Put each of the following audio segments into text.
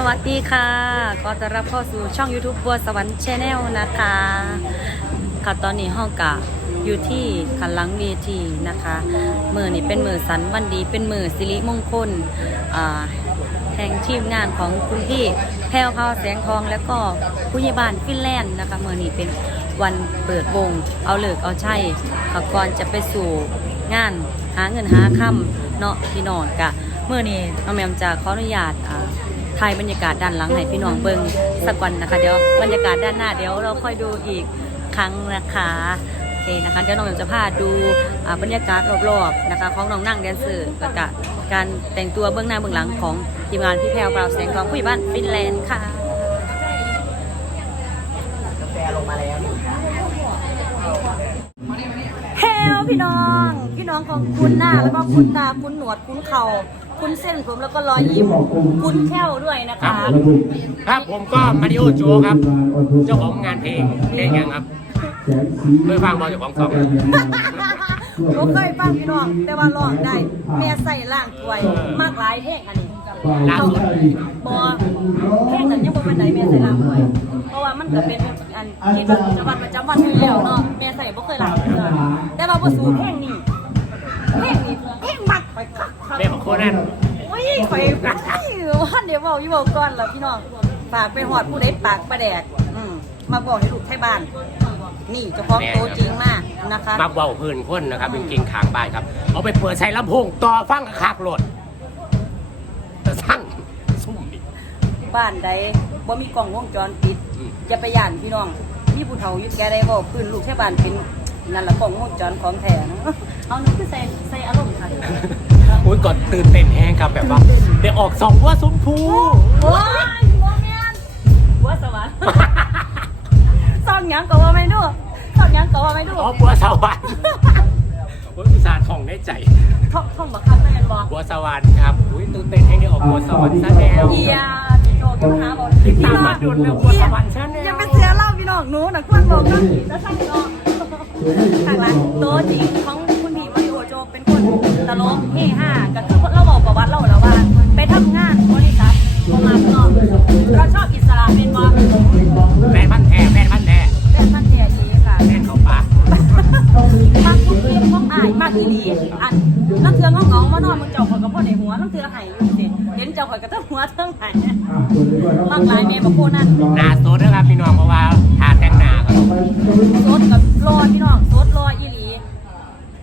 สวัสดีค่ะ ก็จะรับเข้าสู่ช่อง YouTube บัวสวรรค์ชแนลนะคะ ค่ะตอนนี้ห้องกะอยู่ที่ขันหลังเวทีนะคะมือนี่เป็นมือสันวันดีเป็นมือสิริมงคลอ่าแห่งทีมงานของคุณพี่แพรวพาวแสงทองแล้วก็ผู้ใหญ่บ้านฟินแลนด์นะคะมือนี้เป็นวันเปิดวง เอาเลิกเอาใช่ค่ะก่อนจะไปสู่งานหาเงินหาคำเนาะพี่นองกะเมื่อนี้น้องแมมจะขออนุญาตอ่า ถ่ายบรรยากาศด้านหลังให้พี่น้องเบิ้งสักวันนะคะ เดี๋ยวบรรยากาศด้านหน้าเดี๋ยวเราค่อยดูอีกครั้งนะคะโอเคนะคะเดี๋ยวน้องแหม่มจะพาดูบรรยากาศรอบๆนะคะ ของน้องนั่งแดนเซอร์แล้วก็การแต่งตัวเบื้องหน้าเบื้องหลังของทีมงานพี่แพรวปราวแสงทองผู้ใหญ่บ้านฟินแลนด์ค่ะกาแฟลงมาแล้วเฮลพี่น้อง พี่น้องของคุณหน้าแล้วก็คุณตาคุณหนวดคุณเข่า คุณเส้นผมแล้วก็รอยยิ้มคุณแค้วด้วยนะครัคะบผมครับผมก็มาริโอโจครับ เจ้าของงานเพลงเพลงยังครับเคยฟังบอลเจ้าของสองผมเคยฟังพี่น้องแต่ว่าร้องได้แม่ใส่ล่างถวยมากหลายเพลงอันนี้ล่าสุดบอเพลงนั้นยังบ่เป็นไหนแม่ใส่ล่างถวยเพราะว่ามันก็เป็นอันที่ว่ากิจวัตรประจำวันอยู่แล้วเนาะแม่ใส่บ่เคยล่างเทื่อแต่ว่าบ่สู้เพลงนี้เพลงนี้เพลงมักไปคัก แม่ของโคนั่นโอ้ยข่อยวันเดี๋ยวเว้าอยู่เว้าก่อนล่ะพี่น้องฝากไปฮอดผู้ใดปากประแดกอืมมาบอกให้ลูกไทยบ้าน นี่เจ้าของโตจริงมากนะคะมักเบาพื้นคนนะครับเป็นกิ่งขางบ้านครับ เอาไปเปิดใส่ลำโพงต่อฟังกับขากโหลดแต่สั่งซุ่มนี่บ้านใดบ่มีกล้องวงจรปิดอืมอย่าไปย่านพี่น้องมีผู้เฒ่าอยู่แก่ได้บ่พื้นลูกแค่บ้านเป็นนั่นละกล้องวงจรของแท้นะ เอาหนูคือใส่ใส่อารมณ์ค่ะโอ้ยก่อนตื่นเต้นแห้งครับแบบว่าเดี๋ยวออกสองว่าซุ้มพูโอ้ยบ่แม่นบัวสวรรค์ซ่องหยังก็ว่าไม่รู้ซ่องหยังก็ว่าไม่รู้อ๋อบัวสวรรค์โอ้ยอุตส่าห์ท่องได้ใจท่องท่องบักคักได้แม่นบ่บัวสวรรค์ครับอุ้ยตื่นเต้นแห้งได้ออกบัวสวรรค์ซะแล้วเอียพี่โจจะมาหาบ่ติดตามมาดูเรื่องบัวสวรรค์ซะแล้วอย่าไปเสียเล่าพี่น้องหนูน่ะควรบอกกันแล้วท่านพี่น้องทางร้านโต๊ะจริงของ จ้าข่อยกับเจ้าหัวเทิงไห้มากหลายแม่บอกโคนั่นหน้าโซดนะครับพี่น้องเพราะว่าทาแต่งหน้าครับโซดกับรอพี่น้องโซดรออีหลี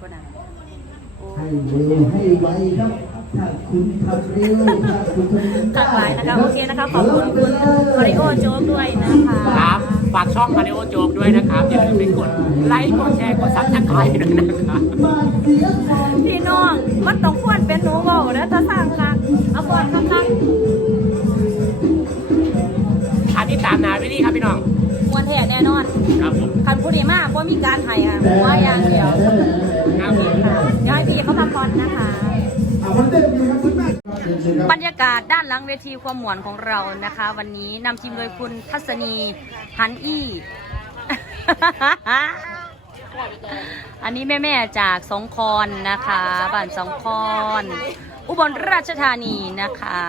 คนน่ะโอ้ให้เร็วให้ไวครับถ้าคุณทำเร็วถ้าคุณทำตักหลายนะคะโอเคนะคะขอบคุณคุณมาริโอโจ๊กด้วยนะคะครับ ฝากช่องมาริโอโจกด้วยนะครับอย่าลืมไปกดไลค์กดแชร์กดซับสไครต์ด้วยนะครับพี่น้องมันต้องควรเป็นหนูเบาแล้วถ้าสร้างค่ะเอาก่อนค่ะค่ะอันนี้ตามนาไปนี่ครับพี่น้องมวนแท้แน่นอนครับผมคันผู้ดีมากว่ามีการให้ค่ะว่าอย่างเดียวครับผมค่ะเดี๋ยวให้พี่เขามาพรนะคะ บรรยากาศด้านหลังเวทีความหมวนของเรานะคะ วันนี้นำทีมโดยคุณทัศนีฮันอี้ อันนี้แม่ๆจากสงขลานะคะบ้านสงขลาอุบลราชธานีนะคะ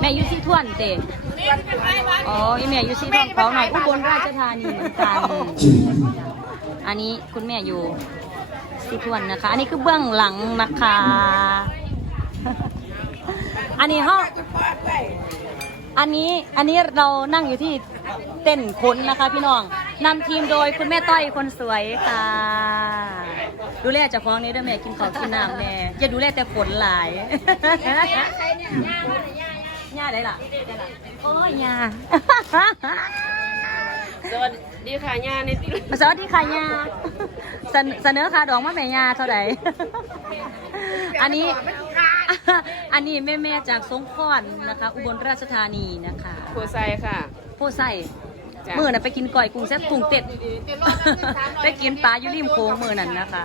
แม่อยุที่ทวนเตะอ๋ออีแม่อยุที่ทวนของหน่อยอุบลราชธานีเหมือนกัน อันนี้คุณแม่อยู่ ที่ทวนนะคะ อันนี้คือเบื้องหลังนะคะ อันนี้ห้องอันนี้อันนี้เรานั่งอยู่ที่เต้นขนนะคะ พี่น้องนำทีมโดยคุณแม่ต้อยคนสวยค่ะ ดูแลเจ้าของนี้ด้วยแม่กินข้าวกินน้ำแม่อย่าดูแลแต่ขนหลายย่าได้ล่ะโอ้ยย่าสวัสดีค่ะย่าในที่สวัสดีค่ะย่า เสนเสนอค่ะดอกมะแม่ย่าเท่าไหร่ อันนี้ อันนี้แม่แม่ๆจากสงขลานะคะ อุบลราชธานีนะคะโคไซค่ะ โพไส่จ้ะ มือน่ะไปกินก่อยกุ้งแซ่บกุ้งเต็ด ไปกินปลาอยู่ริมโค้งมือนั่นนะคะ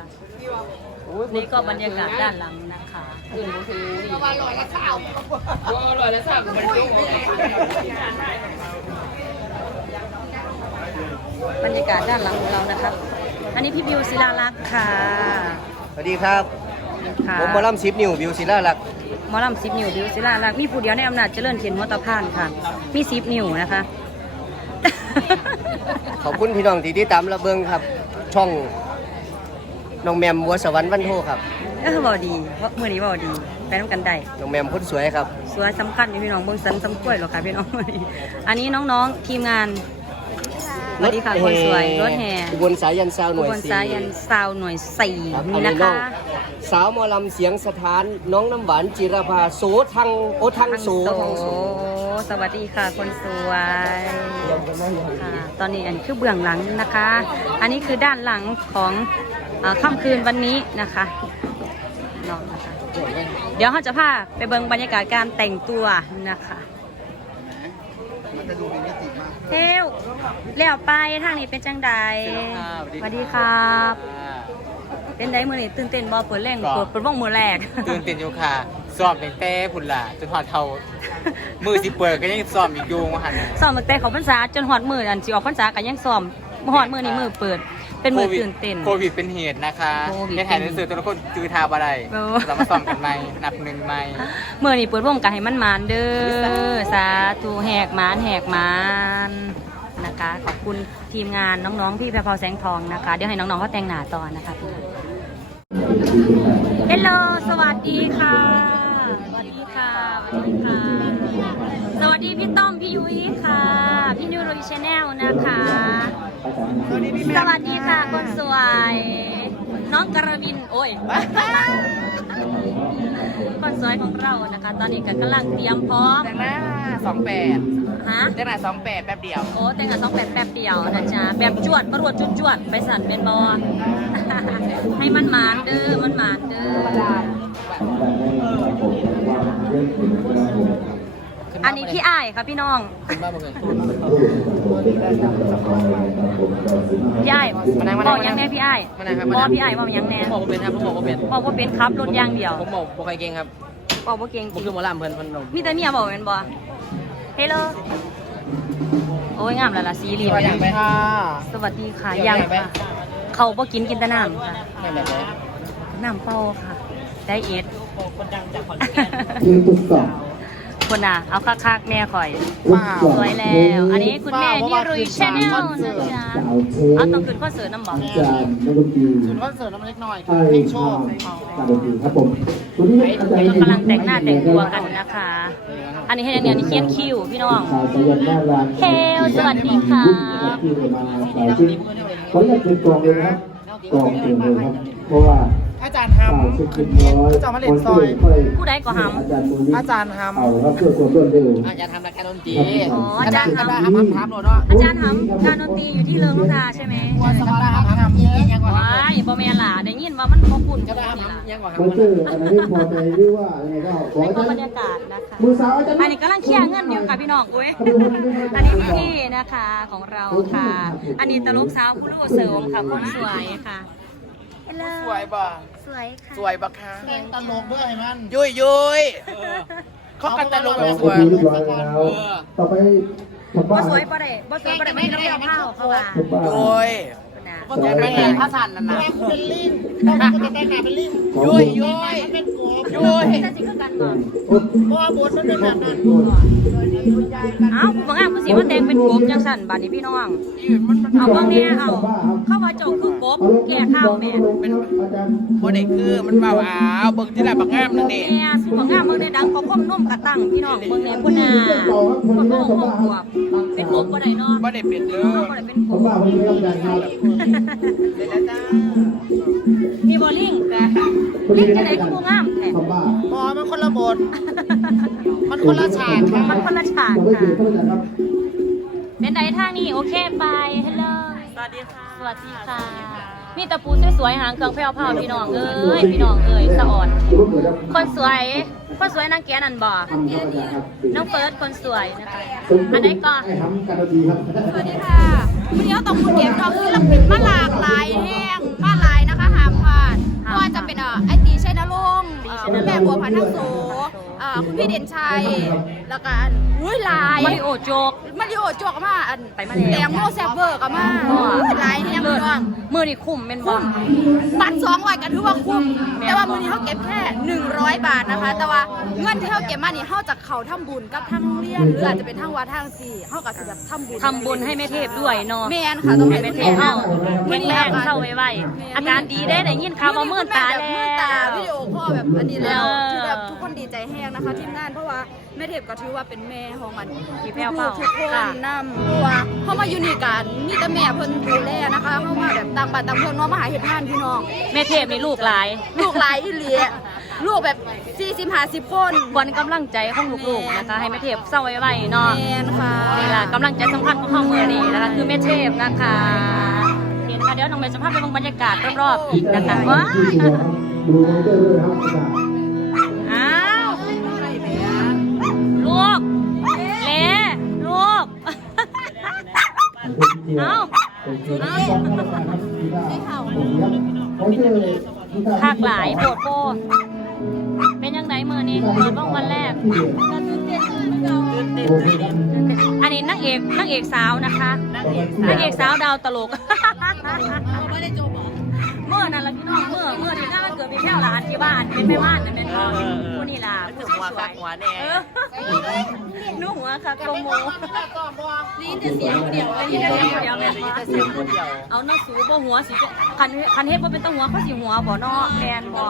นี่ก็บรรยากาศด้านหลังนะคะอื่นก็คือดีว่าลอยละสาวว่าลอยละสาวก็มันเป็นของบรรยากาศด้านหลังของเรานะคะ อันนี้พี่บิวศิลาลักษณ์ค่ะสวัสดีครับ ค่ะผมหมอลำซิปนิวบิวศิลาลักษณ์หมอลำสิบนิ้วบิวศิลาลักษณ์มีผู้เดียวในอำนาจเจริญเขียนหัวตะพานค่ะ มีสิบนิ้วนะคะ ขอบคุณพี่น้องที่ติดตามระเบิงครับ ช่องน้องแมมบัวสวรรค์วันโทครับเออบอกดีเพราะมือนี้บอกดีไปน้ำกันได้น้องแมมคนสวยครับ สวยสำคัญนี่พี่น้องเบิ่งสันสำกล้วยหรอกค่ะพี่น้อง อันนี้น้องๆทีมงาน สวัสดีค่ะคนสวยรถแห่อุบลสายันซาวหอุน่วยบลสี่สายันซาวหน่วยสี่ครับอันนะนี้น้อคะงสาวหมอลำเสียงสถานน้องน้ำหวานจิรภาโสทังโอทังทางโสโสทังโสสวัสดีค่ะคนสวยค่ะตอนนี้อันนี้คือเบื้องหลังนะคะ อันนี้คือด้านหลังของอ่าค่ำคืนวันนี้นะคะเนาะนะคะเดี๋ยวเขาจะพาไปเบิ่งบรรยากาศการแต่งตัวนะคะ เทวแล้วไปทางนี้เป็นจังใดสวัสดีครับ เป็นไดมือนี่ตื่นเต้นบอเปิดแรงเปิดเปิดว่องมือแรกตื่นเต้นอยู่ค่ะสอบเป็นแต่พุ่นล่ะจนหอดเท่ามือสิเปิดก็ยังสอบอีกอยู่มาหันน่ะซ้อมตั้งแต่เขาพรรษาจนหอดมืออันสิออกพรรษากันยังซ้อมหอดมือนี่มือเปิด เป็นมือตื่นเต้น โควิดเป็นเหตุนะคะโควิดยังถ่ายหนังสือตัวละคนจือทาบอะไรโอ้เรามาสอบกันใหม่นับหนึ่งใหม่มือนี่เปิดวงกันให้มันมานเด้อสาธุแหกมานแหกมานนะคะ ขอบคุณทีมงานน้องๆพี่แพรพราวแสงทองนะคะ เดี๋ยวให้น้องๆเขาแต่งหน้าต่อนะคะพี่เฮลโลสวัสดีค่ะ สวัสดีค่ะ สวัสดีค่ะ สวัสดีพี่ต้อมพี่ยุ้ยค่ะ พี่นิวโรยชแนลนะคะ สวัสดีค่ะคนสวย น้องกระบินโอ้ยคนสวยของเรานะคะ ตอนนี้ก็กำลังเตรียมพร้อมแต่งหน้าสองแปดฮะแต่งหน้าสองแปดแป๊บเดียวโอ้แต่งกับสองแปดแป๊บเดียวนะจ๊ะแบบจวดประรวดจุดจวดไปสั่นเป็นบอให้มันหมานเด้อมันหมานเด้อ อันนี้พี่อ้ายค่ะพี่น้องพี่อ้ายมานั่งมานั่งบอกยังแน่พี่อ้ายมานั่งครับบมานั่อกงพี่อ้ายบอกยังแน่ผมบอกว่าเป็นครับผมบอกว่าเป็นบอกว่าเป็นครับรถอย่างเดียวผมบอกบอกใครเก่งครับบอกว่าเก่งผมคือหมอลำเพิ่นเพิ่นมีแต่เมียบอกเป็นบอเฮลโลโอ้ยงามแล้วล่ะสีเหลียมอย่างไปค่ะสวัสดีค่ะยังค่ะเขาบ่กินกินแต่น้ำค่ะไม่แบบไหนน้ำเปล่าค่ะ ไดเอทยืนตุกต่อ คนน่ะ เอาคักๆแม่ข่อยตุกต่อสวยแล้ว อันนี้คุณแม่นิรุยชาแนลนะจ๊ะสาวเทเอาต้องขึ้นคอนเสิร์ตน้ำบอกอาจารย์นักดนตรีคอนเสิร์ตน้ำเล็กน้อยไอ้ชอบการดนตรีครับผมวันนี้อาจารย์ก็กำลังแต่งหน้าแต่งตัวกันนะคะ อันนี้ให้เนี่ยอันนี้เขียนคิวพี่น้องสาวสายันหน้าร้านเฮลสวัสดีค่ะที่มาหลายชิ้นเขาเรียกเป็นกองเลยนะครับกองเต็มเลยครับ เพราะว่าอา จารย์ทข่าวชุดเป็นร้อยจะมาเล่นซอย ผู้ใดก็หำอาจารย์มูลนิธิอาจารย์ทำเอาครับเพื่อความรวดเร็วอาจารย์ทำรายการดนตรีอ๋ออาจารย์ทำทำทำทำหมดเนาะอาจารย์ทำการดนตรีอยู่ที่เริงลูกทาใช่ไหมสบายทำทำยังยังกว่าว้ายบ่แม่นล่ะได้ยินว่ามันบ่คุ้นจะกันได้นี่ล่ะทำยังกว่าเขาเจออันนั้นไม่พอใจหรือว่ายังไงก็ขอในให้ก็ท่านบรรยากาศนะคะมือสาวอาจารย์อันนี้กำลังเคลียร์เงินอยู่ค่ะพี่น้องอุ้ยอันนี้พี่นะคะของเราค่ะ อันนี้ตลกสาวผู้รู้เสริมค่ะคนสวยค่ะ Hello สวยบ่สวยค่ะสวยบ่คะตลกด้วยมันยุยยุยเขากันตลกเราสคุวยยเรียบร้อยแล้วต่อไปทำบ่บ้านสวยบ่ได้บ่สวยบ่ได้ไม่ได้เอาข้าวเข้ามาทำบ้านยุยนะก็จะเป็นพระสันนั่นนะเป็นลิงต้องจะแต่งงานเป็นลิงยุยยุย ยุยแต่สิคือกันบ่พ่อบทมันเป็นแบบนั้นเอ้าผู้บางอะผู้สิว่าแต่งเป็นกบจังสั่นบัดนี้พี่น้อง เอาเบิ่งเนี่ยเอา เข้ามาเจ้าคือกบแก่ข้าวแม่เป็นอาจารย์บ่ได้คือมันเบาอ้าวเบิ่งที่ละบักงามนึงนี่แม่สุบางอะเบิ่งได้ดังก็คมนมกระตั้งพี่น้องเบิ่งเนี่ยพุ่นน่ะคนโง่โง่กวบเป็นกบบ่ได้เนาะบ่ได้เป็นเด้อเขาบ่ได้เป็นกผมบว่าคนนี้อาจารย์ครับมีบอลลิงแต่ลิงจะไหนก็บ่งามแท้ทำบ้านบ่มันคนละบท มันคนละฉากค่ะมันคนละฉากเราไม่ค่ะเกี่ยวกับอาจารย์ครับเป็นไดทางนี้โอเคไปฮัลโหลสวัสดีค่ะ สวัสดีค่ะ มีตะปูสวยๆหางเครื่องแผ่วๆพี่น้องเอ้ยพี่น้องเอ้ยสะอ่อนรู้เหมือนกับคนสวยคนสวยนางแกนั่นบ่ทำครับอาจารย์ครับน้องเฟิร์สคนสวยนะคะอันไหนก่อนให้ทำการดนตรีครับสวัสดีค่ะวันนี้เราต้องคุณเก็บดอกศิลปินมาหลากหลายแห้งมาหลายนะคะหามผ่านไม่ว่าจะเป็นเอ่อ แม่บัวพันธ์ทักโสอ่าคุณพี่เด่นชัย แล้วก็อันอุ้ยหลาย มาริโอโจก มาริโอโจกมาอันไปมาแล้ว แตงโมแซบเวอร์ก็มาหลายแห้งพี่น้องมือนี่คุ้มเป็นบ่ บัตรสองร้อยก็ถือว่าคุ้ม แต่ว่ามือนี้เขาเก็บแค่ 100 บาทนะคะ แต่ว่าเงินที่เขาเก็บมานี่เขาจะเขาทำบุญกับทางโรงเรียน หรืออาจจะเป็นทางวัดทางสี่เขาก็จะแบบทำบุญทำบุญให้แม่เทพด้วยเนาะแมนค่ะต้องให้ให้แม่แม่เทเทพพเฮาเมื่แข็องนี้แรงอาการเข้าไวๆอาการดีได้ได้ยินข่าวว่ามื่นตาแบแล้บมื่นตาว วิดีโอค อลแบบอันนี้แล้วเออที่แบบทุกคนดีใจแห้งนะคะทีมงานเพราะว่าแม่เทพก็ถือว่าเป็นแม่ของมันพี่แพรวเปล่าทุกคนค่ะนำเพราะว่าเขามาอยู่นี่กันมีแต่แม่เพิ่นดูแลนะคะเขามาแบบต่างบ้านต่างเมืองเน้องมาหาเฮ็ดงานพี่น้องแม่เทพนี่ลูกหลายลูกหลายอีหลีลูกแบบ40 50คนวันกำลังใจของลูกๆนะคะ ให้แม่เทพเศร้าไว้ๆเนาะแมนค่ะ นี่แหละกำลังใจสำคัญของข้อมือนี่นะคะคือแม่เทพนะคะเห็นค่ะเดี๋ยวน้องเมย์สัมภาษณ์ไปเบงบรรยากาศรอบๆอีกนะคะว้าย ดูมอนิเตอร์ด้วยนะครับอ้าวลูกเละลูกเอ้าภาคหลายโปรดโปรเป็นยังไงมือนี้เปิดบ้องวันแรกอันนี้นางเอกนางเอกสาวนะคะนางเอกสาวดาวตลกเมื่ อนั่นละพี่น้องเมื่อเมื่อที่หน้ามันเกิดมีแค่หลานที่บ้านเป็นแม่บ้านนั่นเป็นพ่อผู้นี่ล่ะผู้สวยหัวแดง นุ่หัวค่ะกมโมลิ้นจะเสียงเดียวเลิ้นจะเสียงเดียวแม่เสียงเดียวเอาเนาะสูบ่หัวสิคันคันเฮ็ดบ่เป็นต้องหัวเขาสิหัวบ่เนาะแมนบ่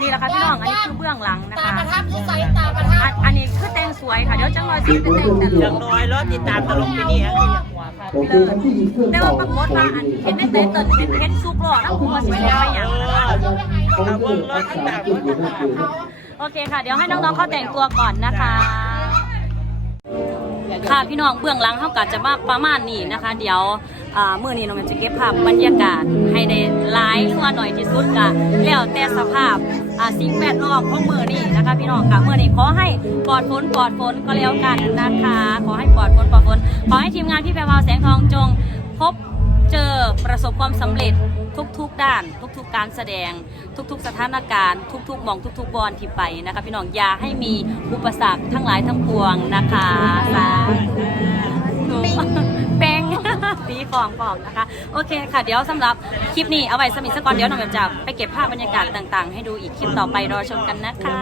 นี่แหละค่ะพี่น้องอันนี้คือเบื้องหลังนะคะ อันอันนี้คือแต่งสวยค่ะเดี๋ยวจังน้อยสิเป็นแต่งตลกน้อยรถติดตามตลกที่นี่เคครับที่ยิงเครื่องแต่ว่าปรากฏว่าอันเห็นในเต้เตินเห็นเห็นซุกหล่อแล้วหัวสิเป็นไปอย่างเขาจะรักษาจุดอยู่นั่นคือโอเคค่ะ เดี๋ยวให้น้องๆเขาแต่งตัวก่อนนะคะ ค่ะพี่น้องเบื้องหลังเขาก็จะมาประมาณนี้นะคะ เดี๋ยวเมื่อนี้น้องจะเก็บภาพบรรยากาศให้ได้หลายหรือว่าหน่อยที่สุดก็แล้วแต่สภาพสิ่งแวดล้อมของมื่อนี้นะคะพี่น้องค่ะมื่อนี้ขอให้ปลอดฝนปลอดฝนก็แล้วกันนะคะ ขอให้ปลอดฝนปลอดฝนขอให้ทีมงานพี่แพรวาวแสงทองจงพบ เจอประสบความสำเร็จทุกๆด้าน ทุกๆการแสดง ทุกๆสถานการณ์ ทุกๆมองทุกๆบอลที่ไปนะคะพี่น้องอย่าให้มีอุปสรรคทั้งหลายทั้งปวงนะคะสาธุแป้งตีฟองฟองนะคะ โอเคค่ะ เดี๋ยวสำหรับคลิปนี้เอาไว้สมิสก่อนเดี๋ยวน้องแบบจะไปเก็บภาพบรรยากาศต่างๆ ให้ดูอีกคลิปต่อไปรอชมกันนะคะ